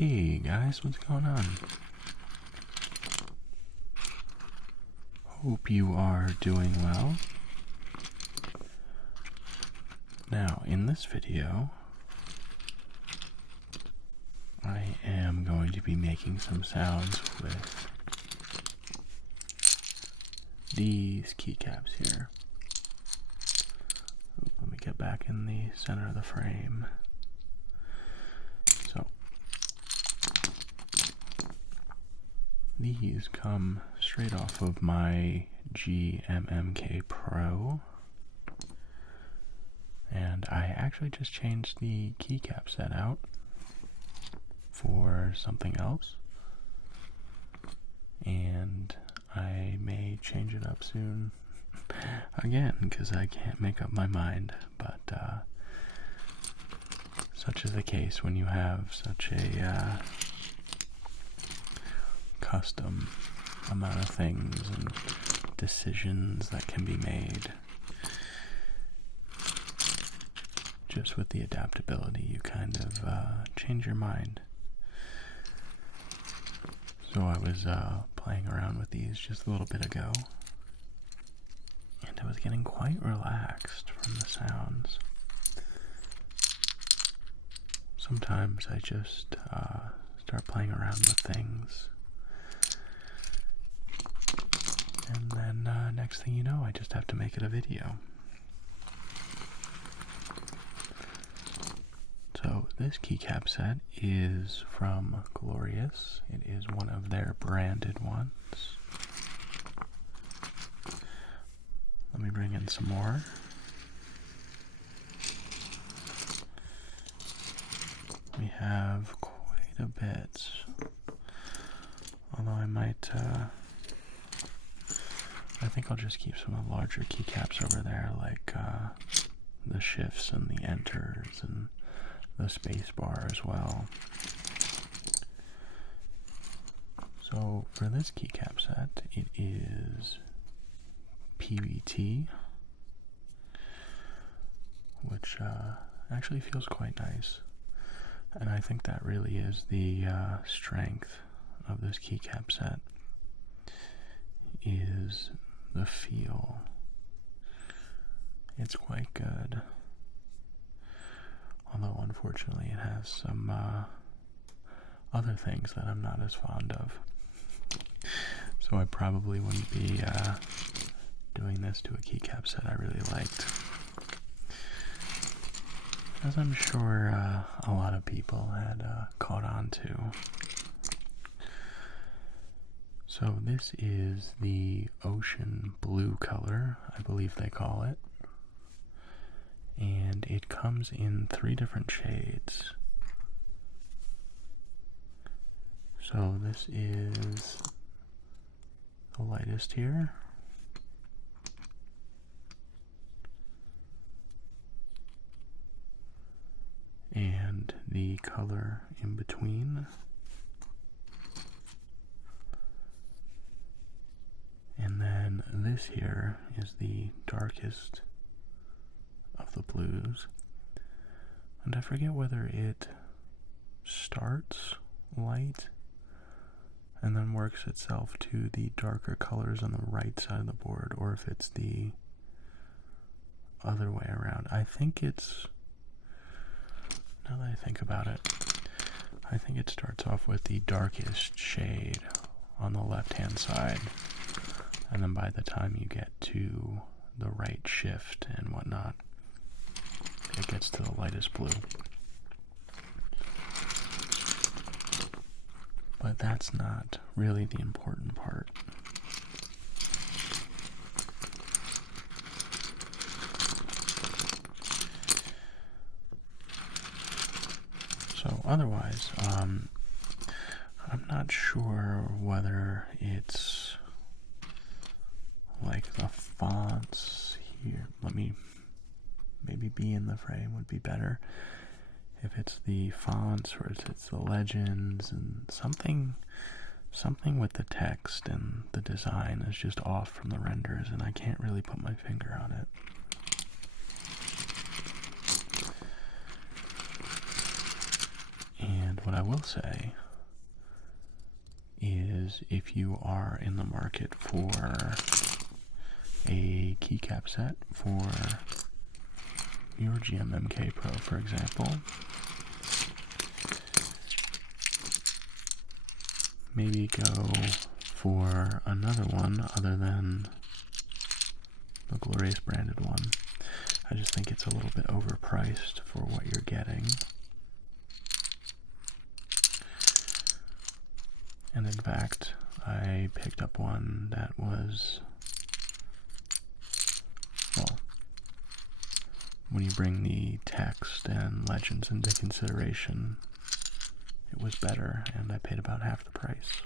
Hey guys, what's going on? Hope you are doing well. Now, in this video, I am going to be making some sounds with these keycaps here. Let me get back in the center of the frame. So, these come straight off of my GMMK Pro. And I actually just changed the keycap set out for something else. And I may change it up soon again, because I can't make up my mind. But such is the case when you have such a custom amount of things and decisions that can be made. Just with the adaptability, you kind of change your mind. So I was playing around with these just a little bit ago, and I was getting quite relaxed from the sounds. Sometimes I just start playing around with things, and then next thing you know, I just have to make it a video. So this keycap set is from Glorious. It is one of their branded ones. Let me bring in some more. We have quite a bit. Although I think I'll just keep some of the larger keycaps over there, like the shifts and the enters and the space bar as well. So for this keycap set, it is PVT, which actually feels quite nice. And I think that really is the strength of this keycap set, is the feel. It's quite good. Although, unfortunately, it has some other things that I'm not as fond of. So I probably wouldn't be doing this to a keycap set I really liked. As I'm sure a lot of people had caught on to. So this is the ocean blue color, I believe they call it. And it comes in 3 different shades. So this is the lightest here. And the color in between. And then this here is the darkest of the blues, and I forget whether it starts light and then works itself to the darker colors on the right side of the board, or if it's the other way around. I think it's, now that I think about it, I think it starts off with the darkest shade on the left hand side, and then by the time you get to the right shift and whatnot, it gets to the lightest blue. But that's not really the important part. So otherwise, I'm not sure whether it's like the fonts here. Let me maybe be in the frame would be better. If it's the fonts or if it's the legends and something with the text and the design is just off from the renders, and I can't really put my finger on it. And what I will say is if you are in the market for a keycap set for your GMMK Pro, for example, maybe go for another one other than the Glorious branded one. I just think it's a little bit overpriced for what you're getting. And in fact, I picked up one that was, well, when you bring the text and legends into consideration, it was better, and I paid about half the price.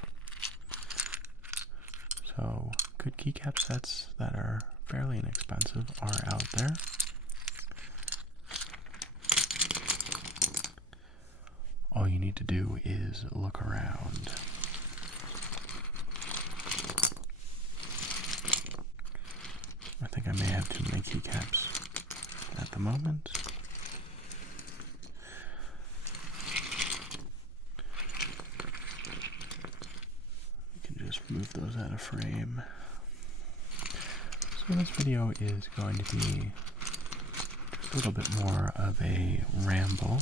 So, good keycap sets that are fairly inexpensive are out there. All you need to do is look around. I think I may have too many keycaps at the moment. You can just move those out of frame. So this video is going to be a little bit more of a ramble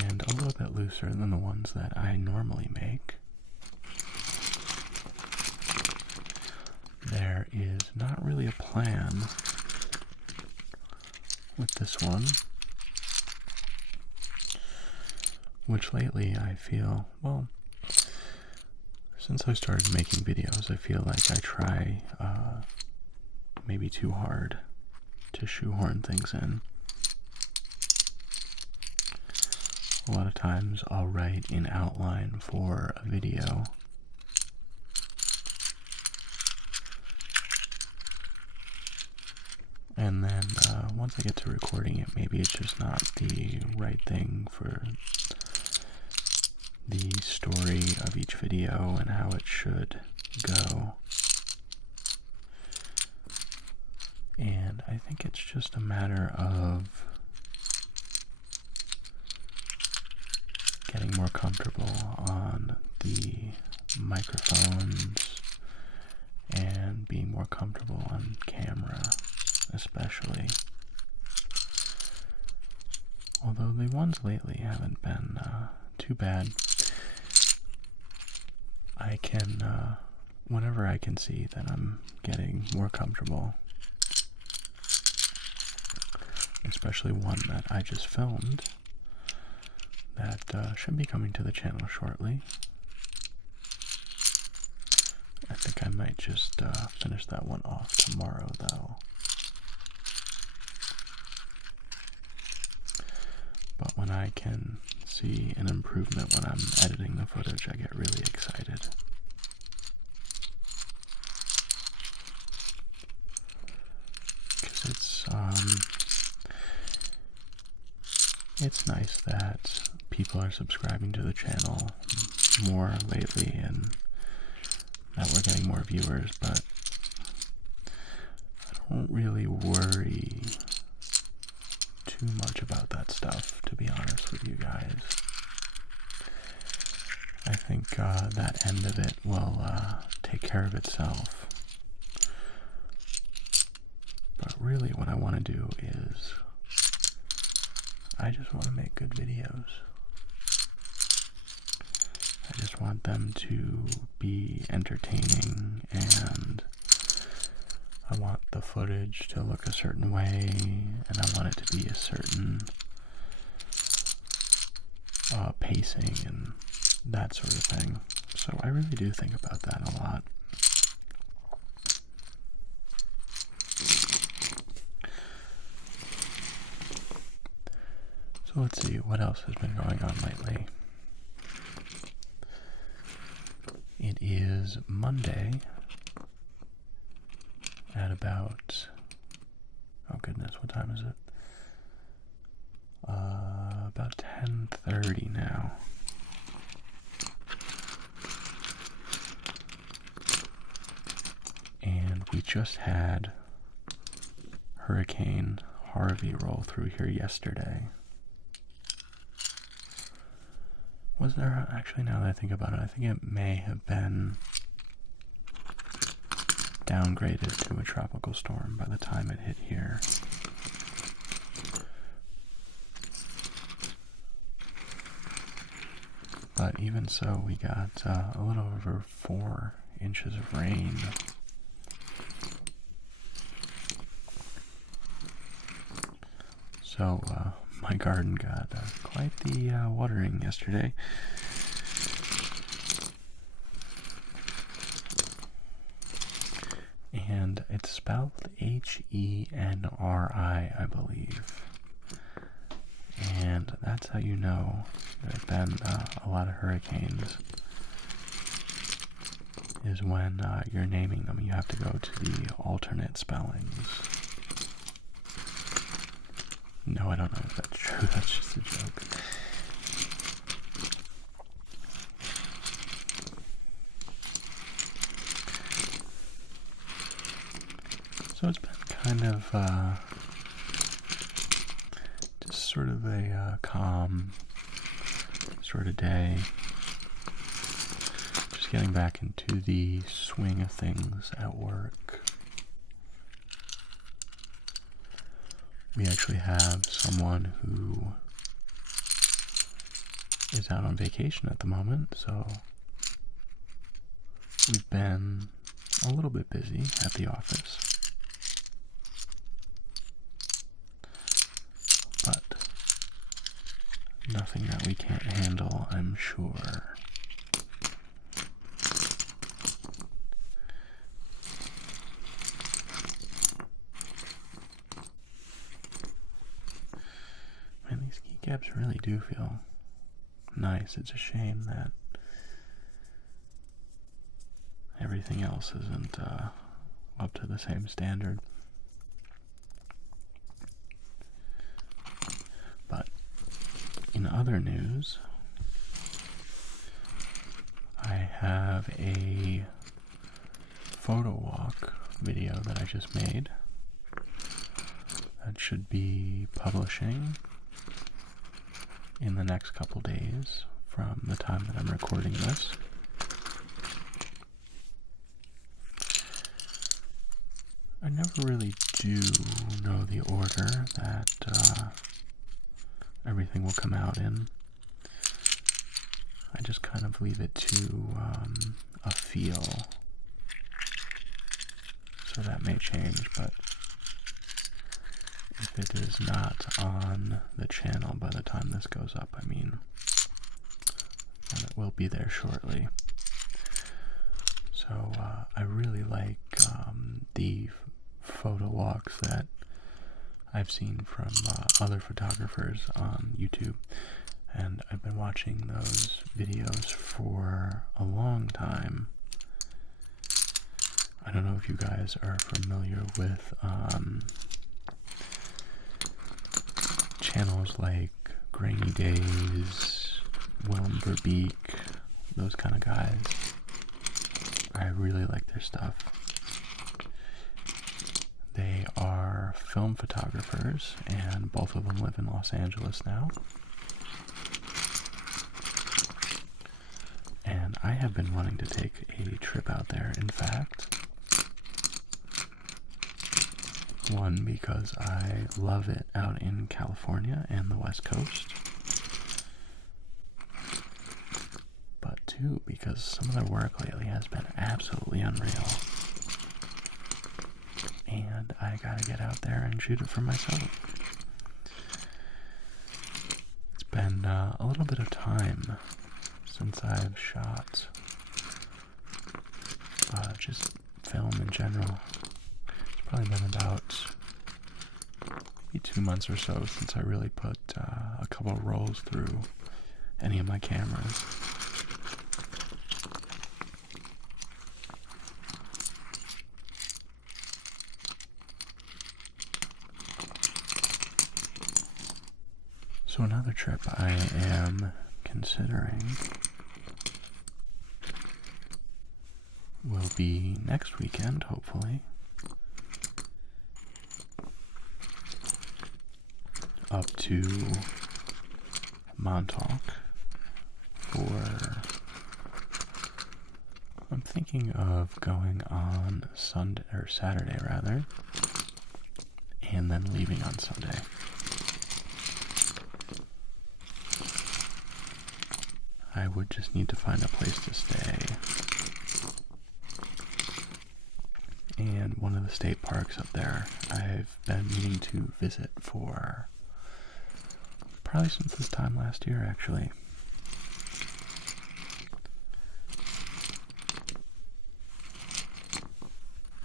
and a little bit looser than the ones that I normally make. There is not really a plan with this one, which lately I feel, well, since I started making videos, I feel like I try maybe too hard to shoehorn things in. A lot of times I'll write an outline for a video, and then once I get to recording it, maybe it's just not the right thing for the story of each video and how it should go. And I think it's just a matter of getting more comfortable on the microphones and being more comfortable on camera, especially. Although the ones lately haven't been too bad. I can, whenever I can see that I'm getting more comfortable, especially one that I just filmed, that should be coming to the channel shortly. I think I might just finish that one off tomorrow, though. But when I can see an improvement when I'm editing the footage, I get really excited. Because it's nice that people are subscribing to the channel more lately and that we're getting more viewers, but I don't really worry too much about that stuff, to be honest with you guys. I think that end of it will take care of itself. But really what I want to do is I just want to make good videos. I just want them to be entertaining, and I want the footage to look a certain way, and I want it to be a certain pacing and that sort of thing. So I really do think about that a lot. So let's see, what else has been going on lately? It is Monday at about, oh goodness, what time is it? About 10:30 now. And we just had Hurricane Harvey roll through here yesterday. Was there, actually, now that I think about it, I think it may have been downgraded to a tropical storm by the time it hit here. But even so, we got a little over 4 inches of rain. So my garden got quite the watering yesterday. And it's spelled Henry, I believe. And that's how you know there have been a lot of hurricanes, is when you're naming them. You have to go to the alternate spellings. No, I don't know if that's true. That's just a joke. So it's been kind of just sort of a calm sort of day. Just getting back into the swing of things at work. We actually have someone who is out on vacation at the moment, so we've been a little bit busy at the office. But nothing that we can't handle, I'm sure. Man, these keycaps really do feel nice. It's a shame that everything else isn't up to the same standard. But in other news, I have a photo walk video that I just made that should be publishing in the next couple days from the time that I'm recording this. I never really do know the order that everything will come out in. I just kind of leave it to a feel. So that may change, but if it is not on the channel by the time this goes up, I mean, then it will be there shortly. So I really like the photo walks that I've seen from other photographers on YouTube, and I've been watching those videos for a long time. I don't know if you guys are familiar with channels like Grainy Days, Willem Verbeek, those kind of guys. I really like their stuff. They are film photographers, and both of them live in Los Angeles now. And I have been wanting to take a trip out there. In fact, one, because I love it out in California and the West Coast. But two, because some of their work lately has been absolutely unreal. And I gotta get out there and shoot it for myself. It's been a little bit of time since I've shot just film in general. It's probably been about maybe 2 months or so since I really put a couple of rolls through any of my cameras. So another trip I am considering will be next weekend, hopefully, up to Montauk I'm thinking of going on Sunday, or Saturday rather, and then leaving on Sunday. I would just need to find a place to stay. And one of the state parks up there I've been meaning to visit for probably since this time last year, actually.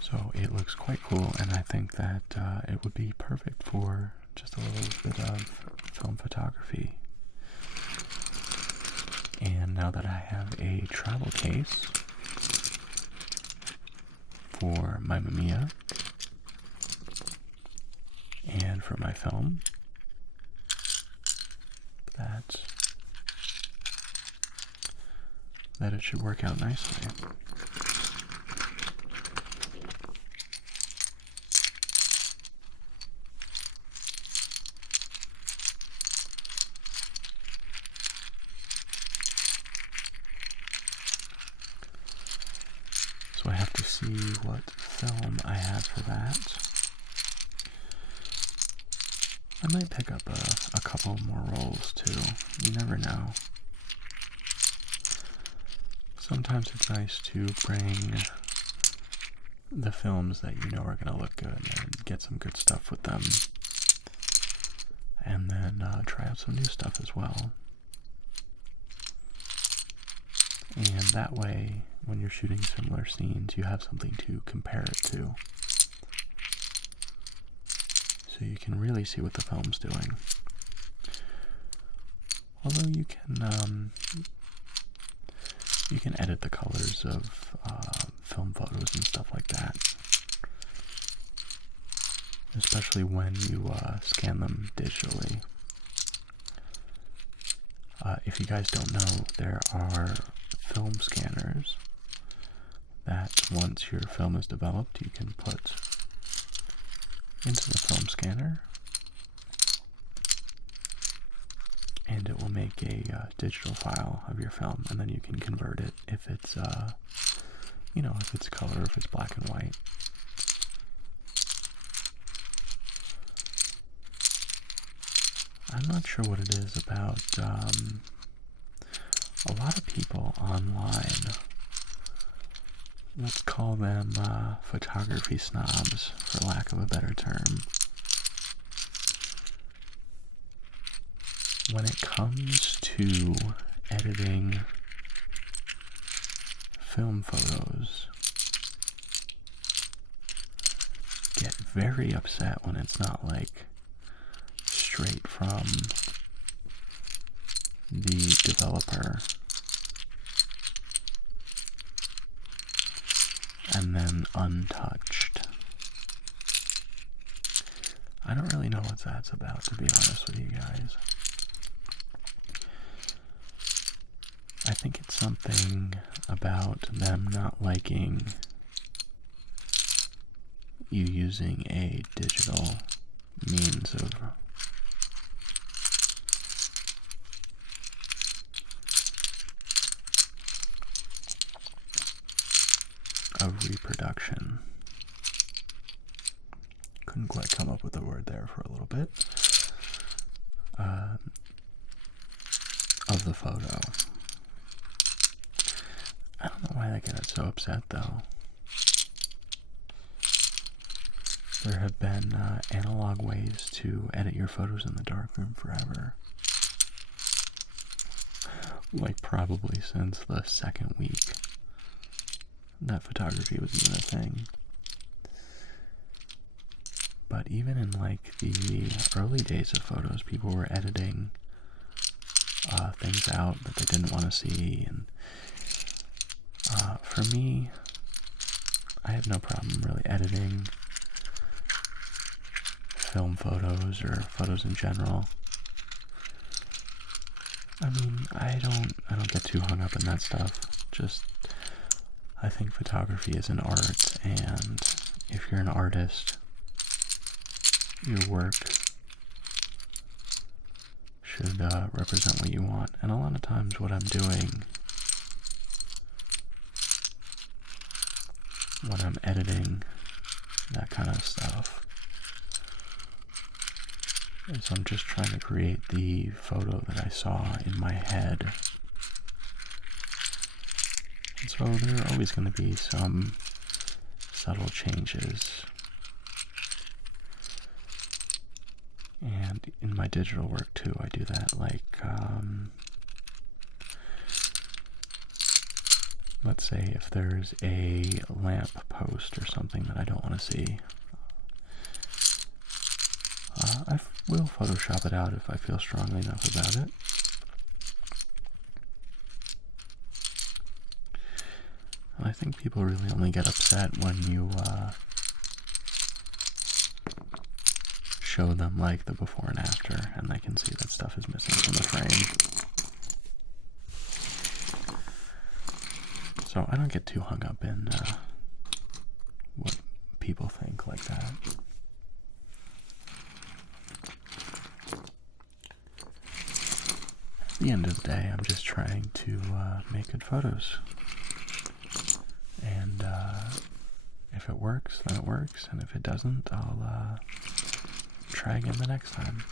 So it looks quite cool, and I think that it would be perfect for just a little bit of film photography. And now that I have a travel case for my Mamiya and for my film, that it should work out nicely. So I have to see what film I have for that. I might pick up a couple more rolls too. You never know. Sometimes it's nice to bring the films that you know are going to look good and get some good stuff with them. And then try out some new stuff as well. And that way, when you're shooting similar scenes, you have something to compare it to. So you can really see what the film's doing. Although you can edit the colors of film photos and stuff like that. Especially when you scan them digitally. If you guys don't know, there are film scanners that once your film is developed, you can put into the film scanner, and it will make a digital file of your film, and then you can convert it if it's if it's color, if it's black and white. I'm not sure what it is about a lot of people online, let's call them photography snobs, for lack of a better term. When it comes to editing film photos, get very upset when it's not like straight from the developer and then untouched. I don't really know what that's about, to be honest with you guys. I think it's something about them not liking you using a digital means of reproduction. Couldn't quite come up with a word there for a little bit. Of the photo. I don't know why they get so upset though. There have been analog ways to edit your photos in the darkroom forever. Like probably since the second week that photography was even a thing. But even in like the early days of photos, people were editing things out that they didn't want to see, and for me, I have no problem really editing film photos or photos in general. I mean, I don't get too hung up in that stuff. Just, I think photography is an art, and if you're an artist, your work should represent what you want. And a lot of times what I'm doing, when I'm editing, that kind of stuff, is I'm just trying to create the photo that I saw in my head. And so there are always going to be some subtle changes. And in my digital work too, I do that. Like, let's say if there's a lamp post or something that I don't want to see, I will Photoshop it out if I feel strongly enough about it. And I think people really only get upset when you show them like the before and after, and they can see that stuff is missing from the frame. So I don't get too hung up in what people think like that. At the end of the day, I'm just trying to make good photos. And if it works, then it works. And if it doesn't, I'll try again the next time.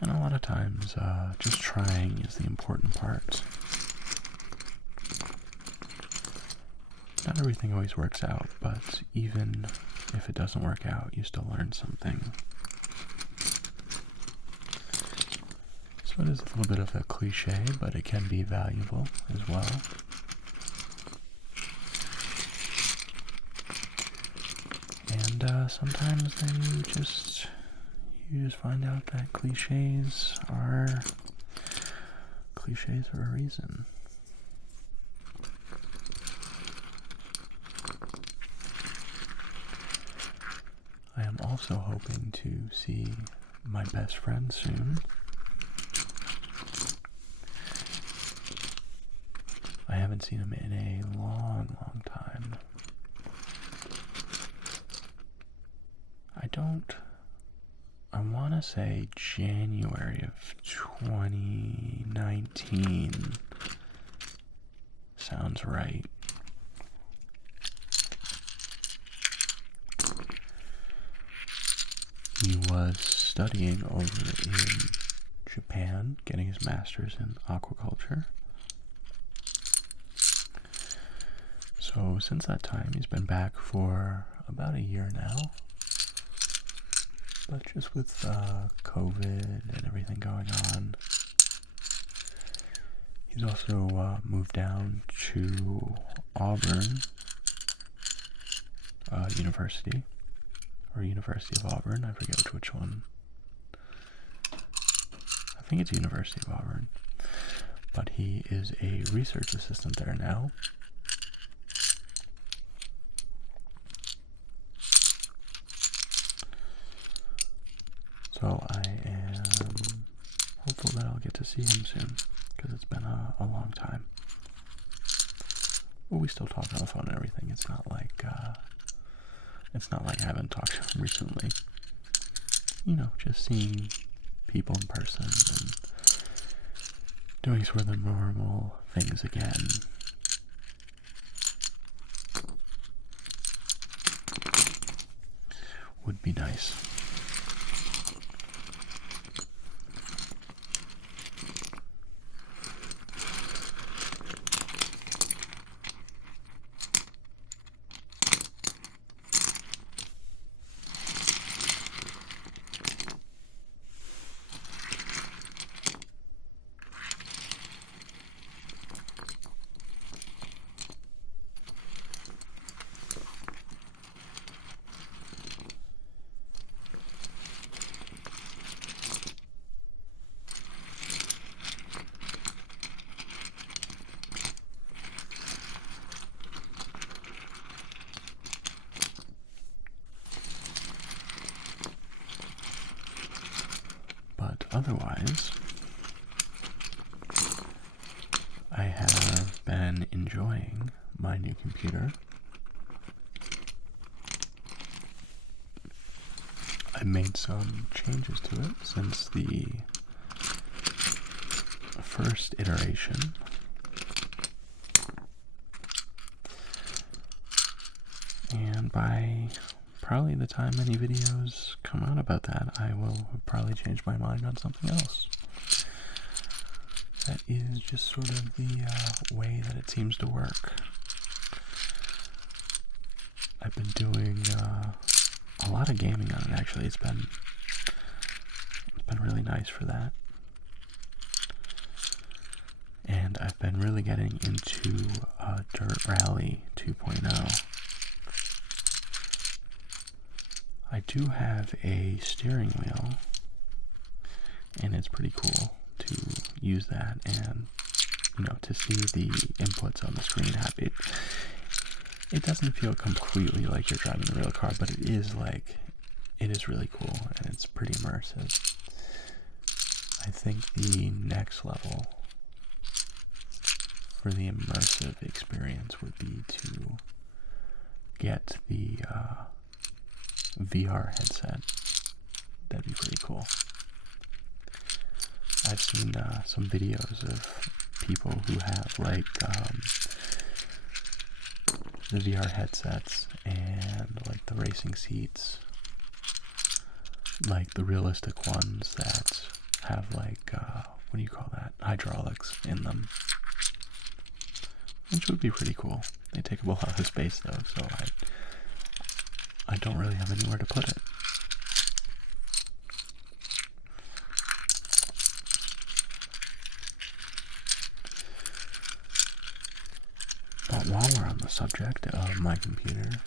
And a lot of times, just trying is the important part. Not everything always works out, but even if it doesn't work out, you still learn something. So it is a little bit of a cliche, but it can be valuable as well. And sometimes then you just find out that cliches are for a reason. I am also hoping to see my best friend soon. I haven't seen him in a long, long time. I want to say January of 2019 sounds right. He was studying over in Japan, getting his master's in aquaculture. So since that time, he's been back for about a year now. But just with COVID and everything going on, he's also moved down to Auburn University, or University of Auburn, I forget which one. I think it's University of Auburn. But he is a research assistant there now. So I am hopeful that I'll get to see him soon, because it's been a long time. Well, we still talk on the phone and everything. It's not like I haven't talked to him recently. You know, just seeing people in person and doing sort of the normal things again. Would be nice. Otherwise, I have been enjoying my new computer. I made some changes to it since the first iteration. And by probably the time any videos come out about that, I will probably change my mind on something else. That is just sort of the way that it seems to work. I've been doing a lot of gaming on it, actually. It's been really nice for that. And I've been really getting into Dirt Rally 2.0. I do have a steering wheel, and it's pretty cool to use that and, you know, to see the inputs on the screen happen. It doesn't feel completely like you're driving a real car, but it is really cool, and it's pretty immersive. I think the next level for the immersive experience would be to get the VR headset. That'd be pretty cool. I've seen some videos of people who have the VR headsets and like the racing seats, like the realistic ones that have what do you call that? Hydraulics in them. Which would be pretty cool. They take up a lot of space though, so I don't really have anywhere to put it. But while we're on the subject of my computer,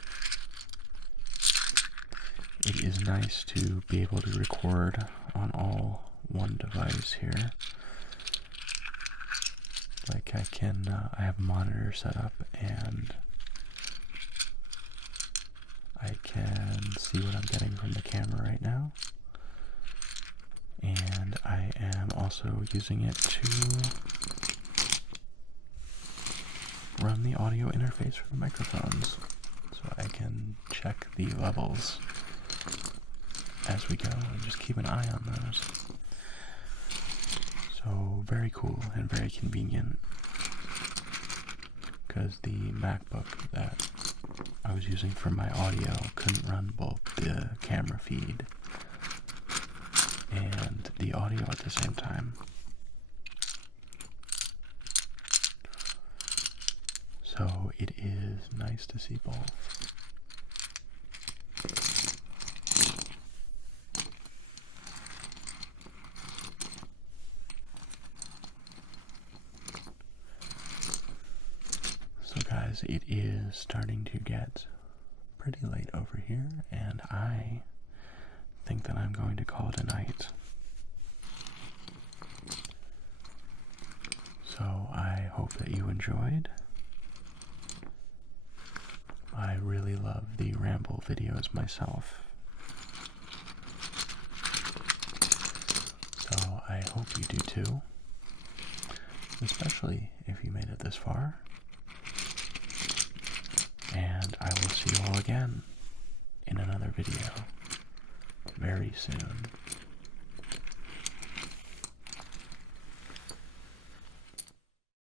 it is nice to be able to record on all one device here. Like I have a monitor set up and I can see what I'm getting from the camera right now. And I am also using it to run the audio interface for the microphones, so I can check the levels as we go and just keep an eye on those. So very cool and very convenient, because the MacBook that I was using for my audio couldn't run both the camera feed and the audio at the same time. So it is nice to see both. So guys, it is starting to get pretty late over here, and I think that I'm going to call it a night. So I hope that you enjoyed. I really love the Ramble videos myself. So I hope you do too. Especially if you made it this far. And I will see you all again in another video very soon.